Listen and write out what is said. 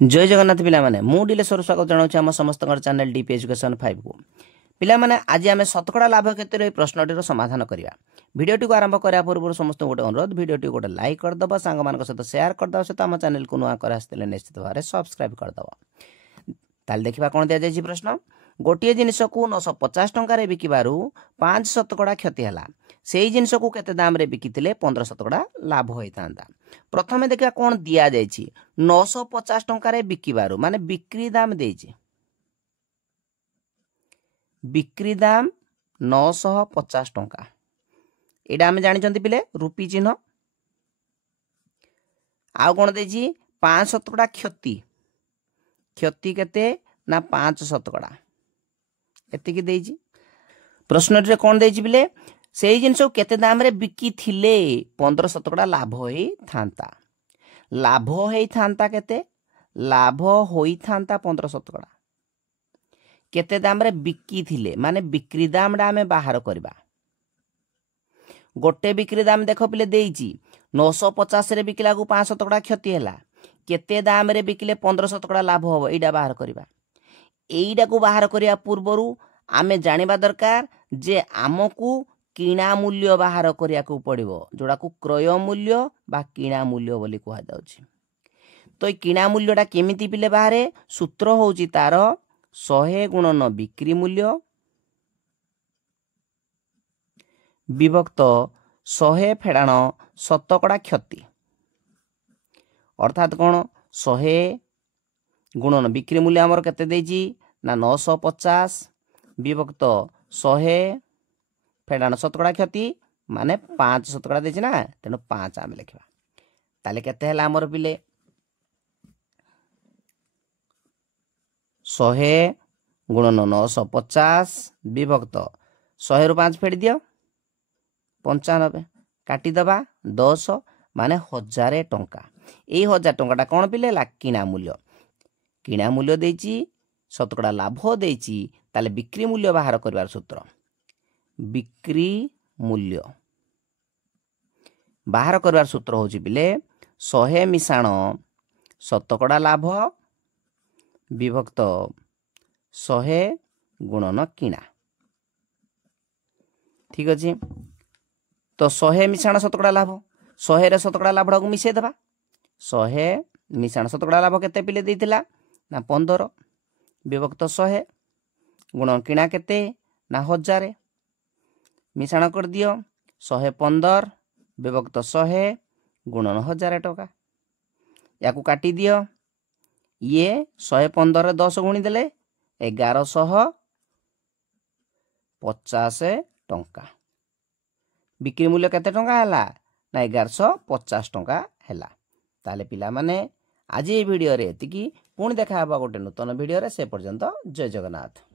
जय जगन्नाथ पिला माने मु डिलेश्वर स्वागत जनाऊँ आम समस्त चैनल डीपी एजुकेशन 5 को पिला माने आज आम शतकड़ा लाभ क्षेत्र में प्रश्नटी समाधान करवा भिडियोटी को आरंभ करने पूर्व समस्त गोटे अनुरोध भिडियोटी गोटे लाइक करदे सांग मान सहित शेयर करदे सहित आम चैनल को नुआ कर निश्चित भाव में सब्सक्राइब करदे। ताल देखा कौन दि जाए प्रश्न गोटे जिनस को 950 टंकार बिकबारू 5 शतकड़ा क्षति है से जिनस को केते दाम रे बिकिथिले 15 शतकड़ा लाभ होता। प्रथमे देखा कौन दि जाए 950 टंकार बिकबारू माने बिक्री दाम देछि बिक्री दाम 950 टंका एटा आम जानी पिले रुपी चिन्ह आउ कौन देछि 5 शतकड़ा क्षति क्षति केते ना 5 शतकड़ा एतिकी देछि। प्रश्न कौन देछि बिले से जिनस केते दाम रे बिकी थिले 15 शतकड़ा लाभ होई थांता लाभ होई थांता केते लाभ होई थांता 15 शतकड़ा केते दाम रे बिकी थिले माने बिक्री दाम डा हमें बाहर करबा गोटे बिक्री दाम देखो पिले देछि 950 रे बिकला को 5 शतकड़ा क्षति हैला केते दाम रे बिकले 15 शतकड़ा लाभ होबो एडा बाहर करबा एईडा को बाहर करिया पूर्वरु आमे जानिबा दरकार जे आमको किणा मूल्य बाहर करिया को पड़िबो जोड़ा को क्रय मूल्य बा किणा मूल्य बोली कहा जाउछि। तो ए किणा मूल्यटा केमिति पिले बाहरे सूत्र होउछि तार 100 गुणन बिक्री मूल्य विभक्त 100 फेडाण शतकड़ा क्षति अर्थात कौन 100 गुणन बिक्री मूल्य आमर केते देछि ना 950 विभक्त 100 फेडाण शतकड़ा क्षति माने 5 शतकड़ा देछि ना तेनो 5 आम लिखबा ताले केते हला आमर पिले 100 गुणन 950 विभक्त 100 रु 5 फेडी दियो 95 काटी दबा 10 माने 1000 टंका ए 1000 टंकाटा कौन पिले ला किणा मूल्य देछि शतकड़ा लाभ देछि ताले बिक्री मूल्य बाहर करबार सूत्र बिक्री मूल्य बाहर करबार सूत्र होछि बिले 100 मिसाण शतकड़ा लाभ विभक्त 100 गुणन किणा ठीक अछि। तो 100 मिसाण शतकड़ा लाभ 100 रे शतकड़ा लाभ को मिसेई दबा 100 मिसाण शतकड़ा लाभ केते पिले देइतिला ना 15 विभक्त 100 गुणन किणा केते ना 1000 मिसाण कर दियो 115 विभक्त 100 गुणन 1000 टका या को काटी दियो ये 115 रे 10 गुणी देले 1150 टंका बिक्री मूल्य केते टंका हैला ना 1150 टंका हैला। ताले पिला माने आज ये वीडियो रे एतिकी पुणी देखा हबा गोटे नूतन वीडियो रे से पर्यंत जय जगन्नाथ।